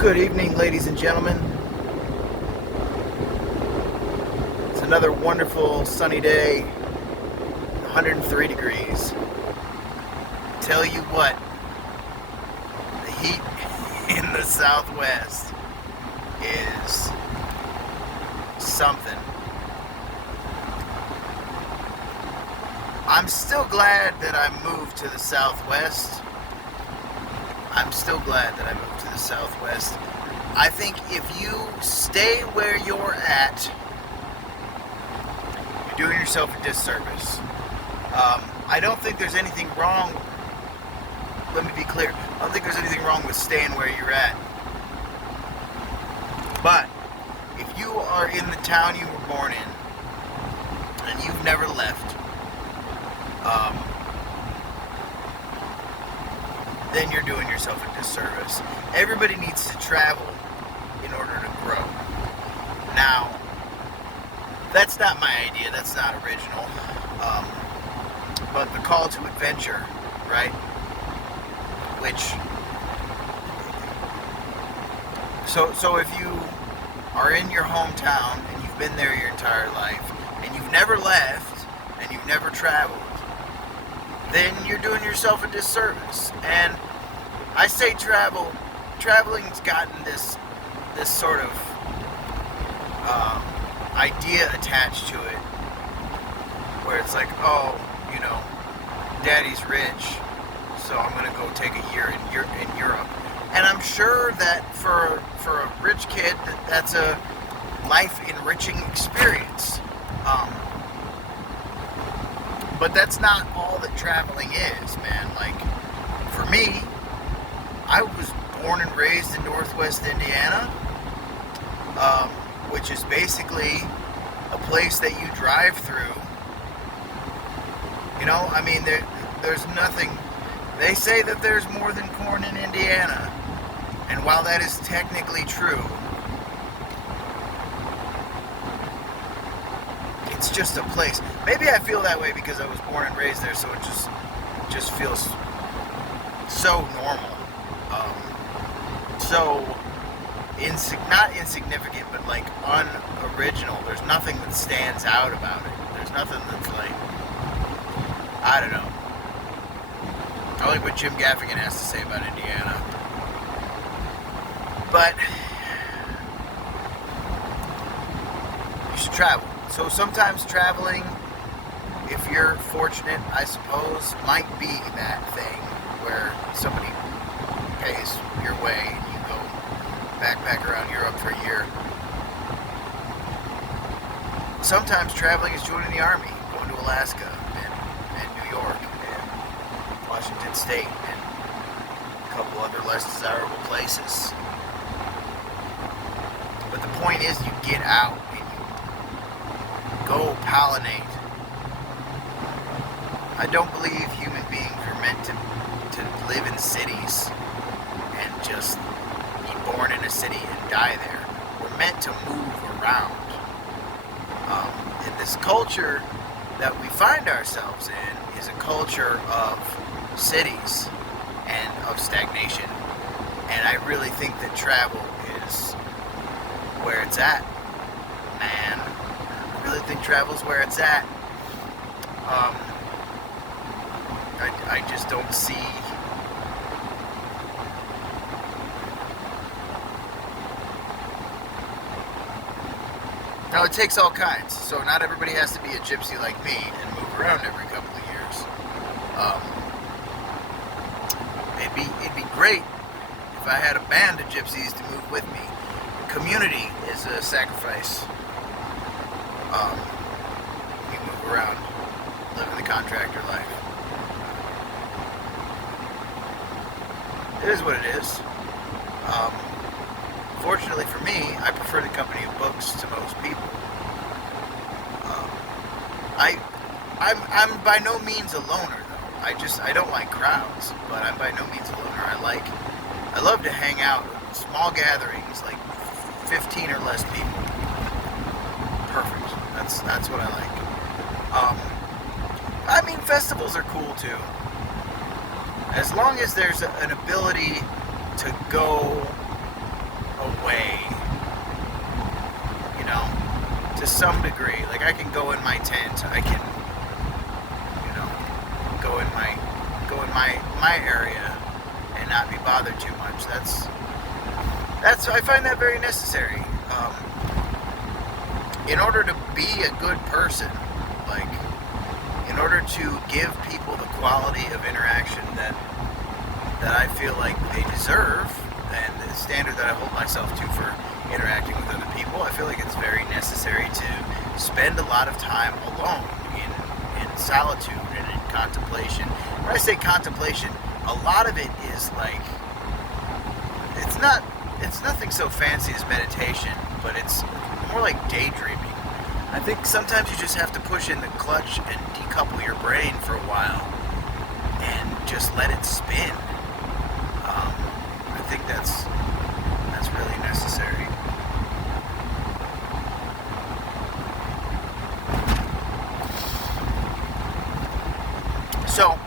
Good evening, ladies and gentlemen. It's another wonderful sunny day, 103 degrees. Tell you what, the heat in the Southwest is something. I'm still glad that I moved to the Southwest. I think if you stay where you're at, you're doing yourself a disservice. I don't think there's anything wrong. Let me be clear. I don't think there's anything wrong with staying where you're at. But if you are in the town you were born in and you've never left, then you're doing yourself a disservice. Everybody needs to travel in order to grow. Now, that's not my idea. That's not original. But the call to adventure, right? So if you are in your hometown and you've been there your entire life and you've never left and you've never traveled, then you're doing yourself a disservice. And I say traveling's gotten this sort of idea attached to it, where it's like, oh, Daddy's rich, so I'm gonna go take a year in Europe. And I'm sure that for a rich kid, that's a life-enriching experience. But that's not all that traveling is, man. Like, for me, I was born and raised in Northwest Indiana, which is basically a place that you drive through. There's nothing. They say that there's more than corn in Indiana, and while that is technically true, it's just a place. Maybe I feel that way because I was born and raised there, so it just feels so normal. Not insignificant, but like unoriginal. There's nothing that stands out about it. There's nothing that's like, I don't know. I like what Jim Gaffigan has to say about Indiana. But you should travel. So sometimes traveling, if you're fortunate, I suppose, might be that thing where somebody pays your way and you go backpack around Europe for a year. Sometimes traveling is joining the Army, going to Alaska and New York and Washington State and a couple other less desirable places. But the point is, you get out and you go pollinate. I don't believe human beings are meant to live in cities and just be born in a city and die there. We're meant to move around. And this culture that we find ourselves in is a culture of cities and of stagnation. And I really think that travel is where it's at, man. I really think travel's where it's at. I just don't see now. It takes all kinds, so not everybody has to be a gypsy like me and move around every couple of years. It'd be great if I had a band of gypsies to move with me. Community is a sacrifice. We move around, living the contractor life. It is what it is. Fortunately for me, I prefer the company of books to most people. I'm by no means a loner, though. I don't like crowds, but I'm by no means a loner. I love to hang out in small gatherings, like 15 or less people. Perfect. That's what I like. Festivals are cool too. As long as there's an ability to go some degree. Like, I can go in my tent, I can, you know, go in my area and not be bothered too much. That's I find that very necessary. In order to be a good person, like, in order to give people the quality of interaction that I feel like they deserve, and the standard that I hold myself to for interacting with other people, I feel like it's very necessary to spend a lot of time alone in solitude and in contemplation. When I say contemplation, a lot of it is like, it's nothing so fancy as meditation, but it's more like daydreaming. I think sometimes you just have to push in the clutch and decouple your brain for a while and just let it spin. I think that's really necessary. So,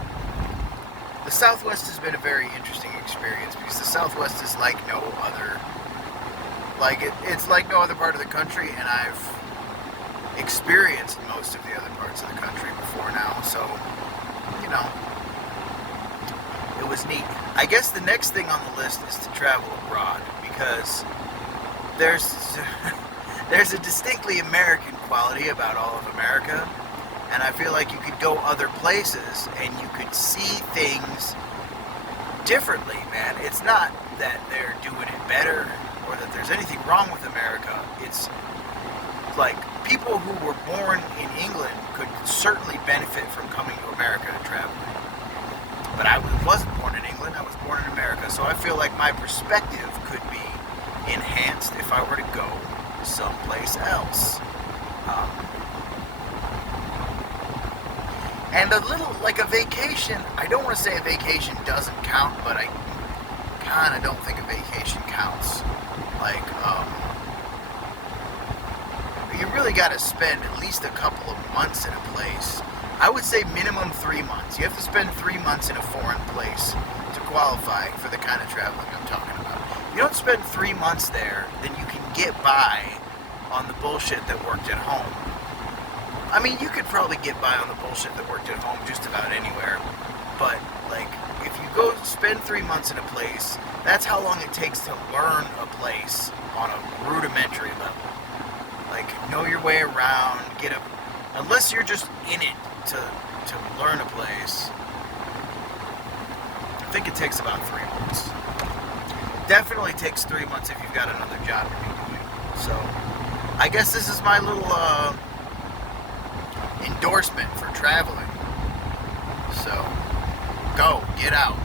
the Southwest has been a very interesting experience because the Southwest is like no other. It's like no other part of the country, and I've experienced most of the other parts of the country before now, so, you know, it was neat. I guess the next thing on the list is to travel abroad, because there's a distinctly American quality about all of America, and I feel like you could go other places and you could see things differently, man. It's not that they're doing it better or that there's anything wrong with America. It's like, people who were born in England could certainly benefit from coming to America to travel. But I wasn't born in England, I was born in America, so I feel like my perspective could be enhanced if I were to go someplace else. And a little, like a vacation, I don't want to say a vacation doesn't count, but I kind of don't think a vacation counts. Like, you really got to spend at least a couple of months in a place. I would say minimum 3 months. You have to spend 3 months in a foreign place to qualify for the kind of traveling I'm talking about. If you don't spend 3 months there, then you can get by on the bullshit that worked at home. I mean, you could probably get by on the bullshit that worked at home just about anywhere. But, like, if you go spend 3 months in a place, that's how long it takes to learn a place on a rudimentary level. Like, know your way around, unless you're just in it to learn a place. I think it takes about 3 months. Definitely takes 3 months if you've got another job to be doing. So, I guess this is my little endorsement for traveling. So, go, get out.